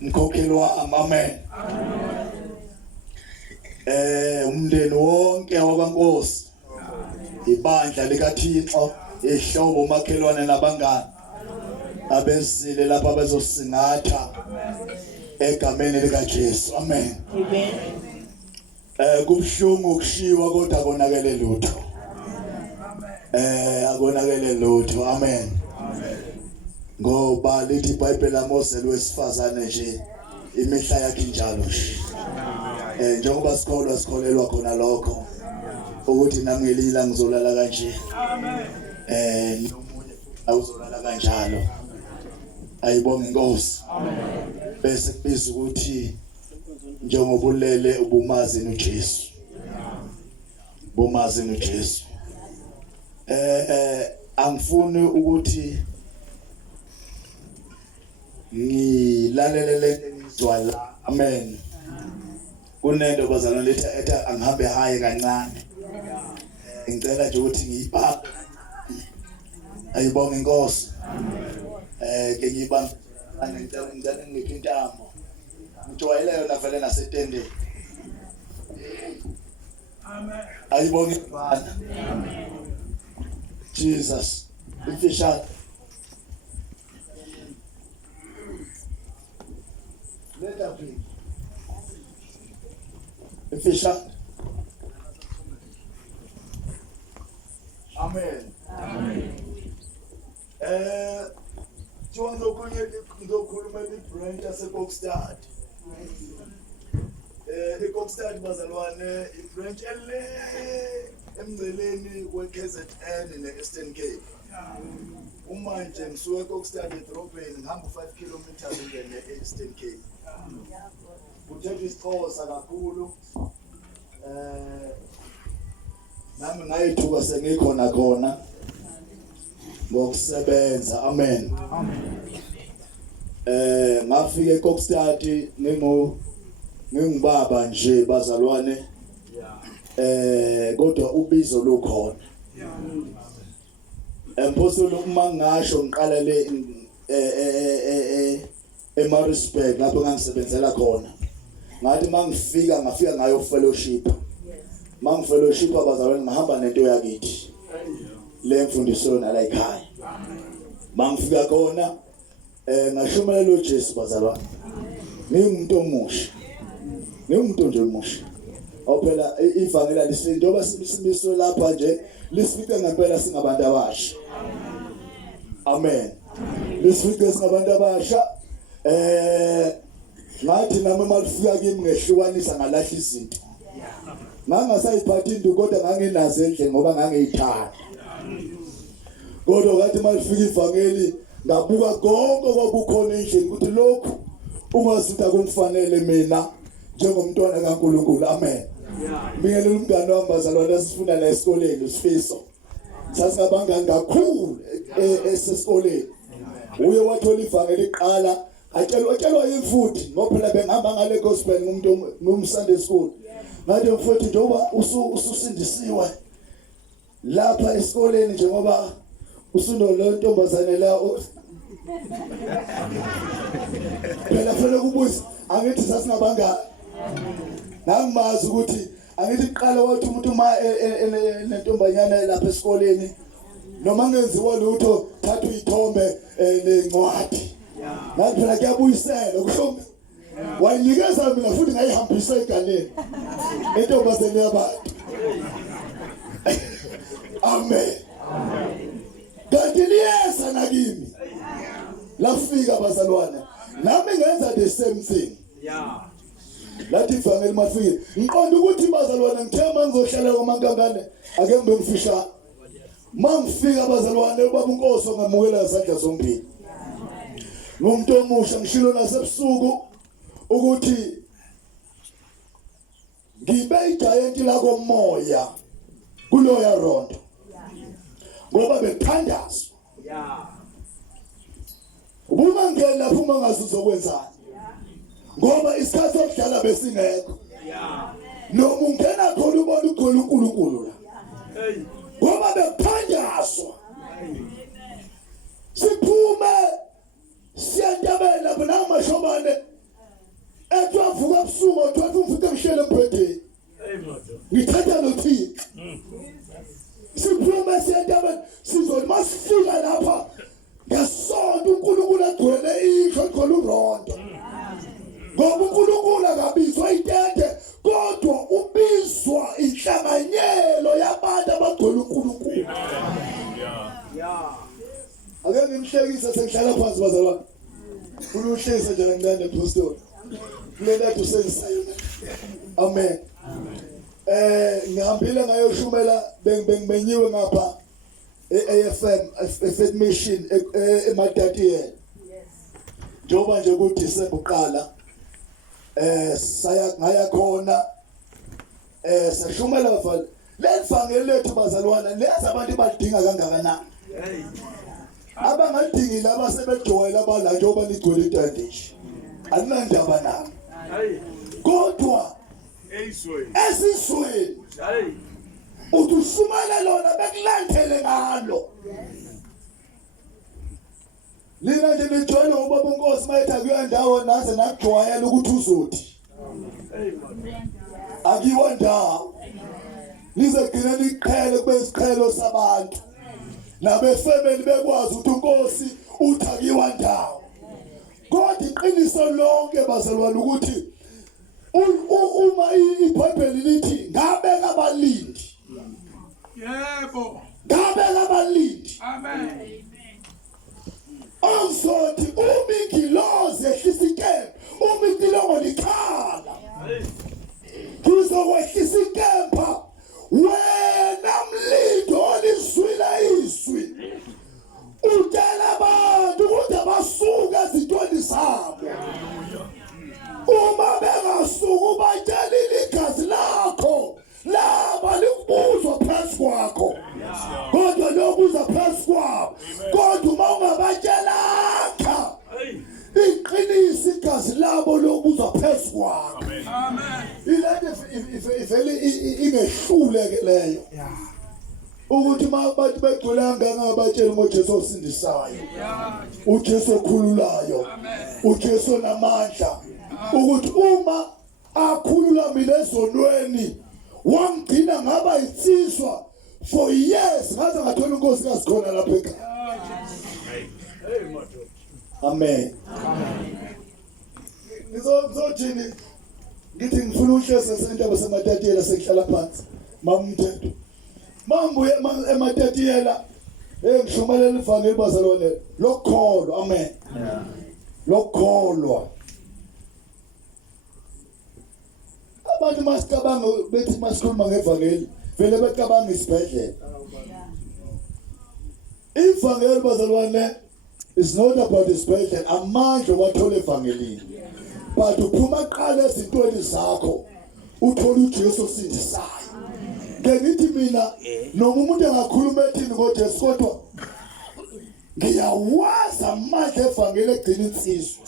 Mkhokhelwa amen. Umndeni wonke wakwaNkosi. Ibandla likaThixo, ihlobo umakhelwane nabangani. Abezile lapha bezosingatha egameni likaJesu. Amen. Amen. Kubhlungu ukushiwa kodwa konakele lutho. Akonakele lutho. Amen. Ngoba lithi iBhayibheli aMose wesifazane nje imihla yakhe njalo nje. Njengoba sikholelwa khona lokho ukuthi nami ngelila ngizolala kanje. Amen. Nomunye awuzolala kanjalo. Ayibonge Inkosi. Amen. Bese kubiza ukuthi njengoba ulele ubumazi noJesu. Bumazi noJesu. Angifuni ukuthi ngilalelele ngizwa la. Amen. Kunento bazalwane lethi angihambe hayi kancane. Ngicela nje ukuthi ngiyibambe. Ayibonge Inkosi. Ke ngiyibambe ngicela ngikintamo. Ngijwayele yona vele nasetendeni. Amen. Ayibonge Baba. Amen. Jesus. Ifisha. Let up be. Ifisha. Amen. Amen. John ngizokhuluma ibranch yaseKokstad. IKokstad bazalwane ibranch emngceleni weKZN neEastern Cape. Uma nje ngisuka eKokstad edrobheni ngihamba 5 kilometers ngene eEastern Cape. Uthethe isiXhosa kakhulu. Nami ngayithuka sengikhona khona ngokusebenza. Amen. Amen. Ngafika eKokstad ngingubaba nje bazalwane. Kodwa ubizo lukhona. Emphosolo uma ngasho ngiqala le eMaritzburg lapho ngangisebenzela khona. Ngathi mangifika ngayo fellowship. Mangifellowship abazalwane ngihamba nento yakithi. Le mfundiso nala ekhaya. Mangifika khona ngashumela uJesu bazalwane. Ngingumuntu omusha. Ngingumuntu nje omusha. Ophela ivangela lisinto njengoba simiswe lapha nje lisifike ngempela singabantu abasha. Amen. Lisifike singabantu abasha. Ngathi nami malifika kimi ngehlukanisa ngalahla izinto. Ngangasayiphathi into kodwa nganginazo endlini ngoba ngangiyithanda. Kodwa ngathi malifika ivangeli ngabuka konke kwakukhona endlini ukuthi lokhu ungasitha kumfanele mina njengomntwana kaNkulunkulu. Amen. Ngiyele umngane wami bazalwane sifuna la esikoleni usifiso. Sasingabangani kakhulu esesikoleni. Uye wathola ivangeli iqala atshelwa yimfuthi ngoba phela bengihamba ngale gospel ngumuntu ngumSunday school. Ngathi mfuthi njengoba ususindisiwe lapha esikoleni njengoba usuno ntombazane la phela kubuza angithi sasingabangani. Nangimazi ukuthi angithi iqala wathi umuntu uma nentombanyana lapha esikoleni noma ngenziwa lutho thatha uyithombe lencwadi. Ngathi phela kuyabuyisela kusho wayinikeza mina futhi ngayihambisa egaleni entombazane yabantu. Amen. Kanti liyeza nakimi lafika bazalwane nami ngenza the same thing. Lathi ivangeli mafike ngiqonda ukuthi bazalwane ngithe mangizohlala komankangane ake ngibe ngifisha. Mangifika bazalwane ubaba uNkosi ngamukela izandla zombili. Ngumuntu omusha ngishilo nasebusuku ukuthi ngibe igiant la komoya kuloya rondo. Ngoba bethandaza. Uma ngena lapho uma ngazizokwenza. Ngoba isikhathi sokudlala besingekho. Noma ungena khona ubona ukhona uNkulunkulu la. Ngoba bethandazwa. Siphume siyantabela bona amashobane ethi wavuka ebusuku wathi ufike emshele embhedeni ngithatha nothixo siphume siyentabeni sizothi masifika lapha ngesonto uNkulunkulu agcwele isho khona urondo ngoba uNkulunkulu akabizwa itente kodwa ubizwa inhlanganyelo yabantu abagcwele uNkulunkulu. Ake ngimhlekise sengihlala phansi bazalwane. Ufuna uhlisa nje kancane apostoli. Kulena tusengisayo. Amen. Ngihambile ngayoshumela bengimenyiwe ngapha eAFM Faith Mission eMatatiyela. Njoba nje ku December uqala saya ngaya khona sashumela bafana levangeli lethu bazalwana lezi abantu badinga kangakanani abangadingi laba sebejoyela abala njoba ligcwele itandishi alinandaba nabo kodwa esizweni uthusumela lona bekulandele ngalo lina nje nijoyele ubaba uNkosi mayetha kuyandawo naze nakujwayela ukuthi uzothi akiwa ndawo nizegcina niqhele kube isiqhelo sabantu nabefemeli bekwazi ukuthi uNkosi uthakiwa ndawo kodwa iqiniso lonke bazalwane ukuthi uma iBhayibheli lithi ngabeka abalindi yebo ngabeka abalindi amen onsothi umingilozi ehlisa ikempe umingilongo likhala kuzokwehlisa ikempa wena mlindo olizwila izwi utshela abantu ukuthi abasuka ezintweni zabo uma bengasuka batshelile igazi lakho laba likubuzwa phansi kwakho kodwa lokuza phansi kwabo kodwa uma ungabatshelanga iqinisa igazi labo lokubuzwa phansi kwakho amen ilento ivele ingehluleke leyo ukuthi mabathi begculanga ngabatshela ngoJesu osindisayo uJesu okhululayo uJesu onamandla ukuthi uma akhulula mina ezonweni wangigcina ngaba insizwa for years ngaze ngathola inkosi kazikhona lapha ekhaya amen ngizothini ngithi ngifuna uhlesa sentaba seMatatiyela sengihlala phansi mamthetho mambuye eMatatiyela ngishumayela ivangeli bazalwane lokholwa amen lokholwa abantu masicabanga bethi masikhuluma ngevangeli vele becabanga isibhedlela ivangeli bazalwane is not about isibhedlela amandla wathola evangelini but uphuma qala ezintweni zakho uthola uJesu osindisayo ngithi mina noma umuntu engakhuluma ethini ngoJesu kodwa ngiyawazi amandla evangeli egcina insizwa